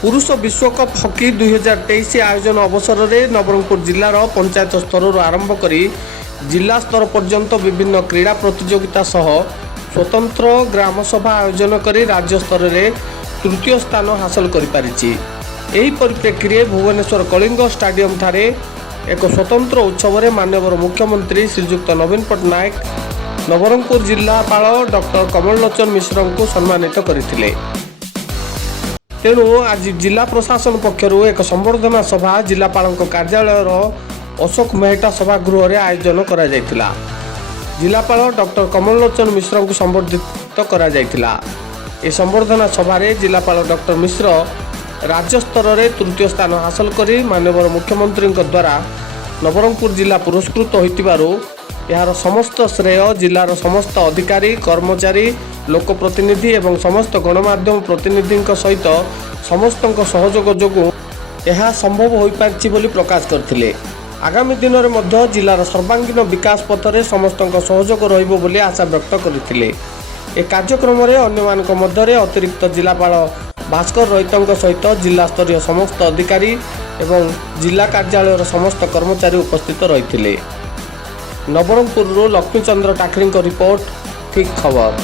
पुरुष विश्वकप हॉकी 2023 आयोजन अवसर में नवरंगपुर जिलार पंचायत स्तर आरंभ कर जिला स्तर पर्यंत विभिन्न क्रीड़ा प्रतियोगिता सह स्वतंत्र ग्राम सभा आयोजन कर राज्य स्तर में तृतीय स्थान हासिल कर परिप्रेक्षी में भुवनेश्वर कलिंग स्टाडियम ठारे एक स्वतंत्र उत्सव में माननीय मुख्यमंत्री श्रीजुक्त नवीन पट्टनायक नवरंगपुर जिलापाल डॉक्टर कमल लोचन मिश्र को सम्मानित करथिले। तेणु आज जिला प्रशासन पक्षर एक संबर्धना सभा जिलापाल कार्यालय अशोक मेहटा सभागृह में आयोजन करा जायतिला। जिलापाल डॉक्टर कमल लोचन मिश्र को संबर्धित करा जायतिला। ए संबर्धना सभा जिलापाल डॉक्टर मिश्र राज्य स्तर में तृतीय स्थान हासिल कर माननीय मुख्यमंत्री द्वारा नवरंगपुर जिला पुरस्कृत होइतिबारु यार समस्त श्रेय जिलार समस्त अधिकारी कर्मचारी लोकप्रतिनिधि एवं समस्त गणमाध्यम प्रतिनिधि सहित समस्त सहयोग जोगु यह संभव हो पारिछि बोली प्रकाश करथिले। आगामी दिन में मध्य जिलार सर्वांगीन विकास पथरे समस्त सहयोग रहिबो बोली आशा व्यक्त करथिले। ए कार्यक्रम में अन्य मध्य अतिरिक्त जिलापाल भास्कर रहित सहित जिला स्तरीय समस्त अधिकारी एवं जिला कार्यालय समस्त कर्मचारी उपस्थित रही। नवरंगपुर लक्ष्मीचंद्र टाकरी रिपोर्ट ठीक खबर।